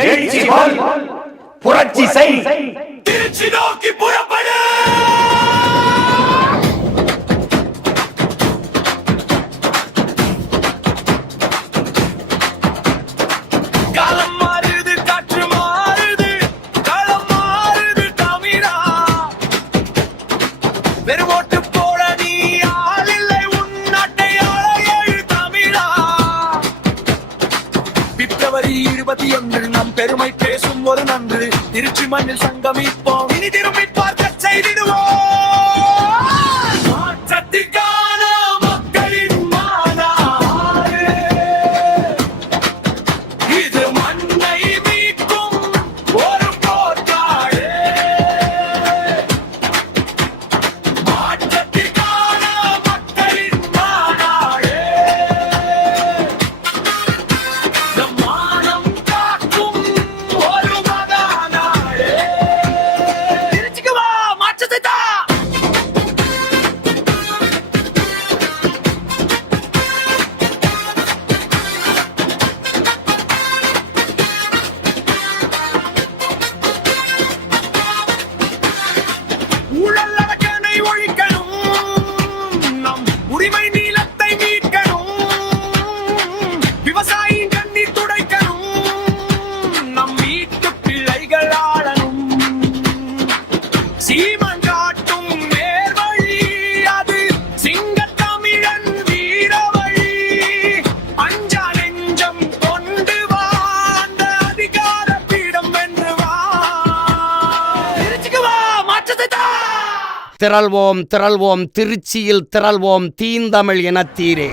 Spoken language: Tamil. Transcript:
எழுச்சி போல் புரட்சி செய். திருச்சி நோக்கி புறப்படு. காலம் மாறுது, காற்று மாறுது, களம் மாறுது தமிழா. வெறுமோட்டு போட நீ ஆள் இல்லை, உன் நாட்டை ஆள எழு தமிழா. பிப்ரவரி 21 நம் பெருமை பேசும் ஒரு நன்று. திருச்சி மண்ணில் சங்கமிப்போம், இனி திரும்பி பார்க்க செய்திடுவோம். மாற்றத்திற்கான மக்களின் மாநாடு, இது மண்ணை மீட்கும் ஒரு போர்க்காடு. மாற்றத்திற்கான மக்களின் மாநாடு, நம் மானம் காக்கும் ஒரு மகாநாடு. திருச்சிக்கு வா, மாற்றத்தை தா. ஊழல் அடக்கனை ஒழிக்கணும், நம் உரிமை நீளத்தை மீட்கணும். விவசாயியின் கண்ணீர் துடைக்கணும், நம் வீட்டு பிள்ளைகள் ஆளணும். சீமான் காட்டும் நேர்வழி, அது சிங்கத்தமிழன் வீரவழி. அஞ்சா நெஞ்சம் கொண்டு வா, அந்த அதிகார பீடம் வென்று வா. திருச்சிக்கு வா, மாற்றத்தை தா. திரள்வோம் திரள்வோம் திருச்சியில் திரள்வோம் தீந்தமிழ் இனத்தீரே.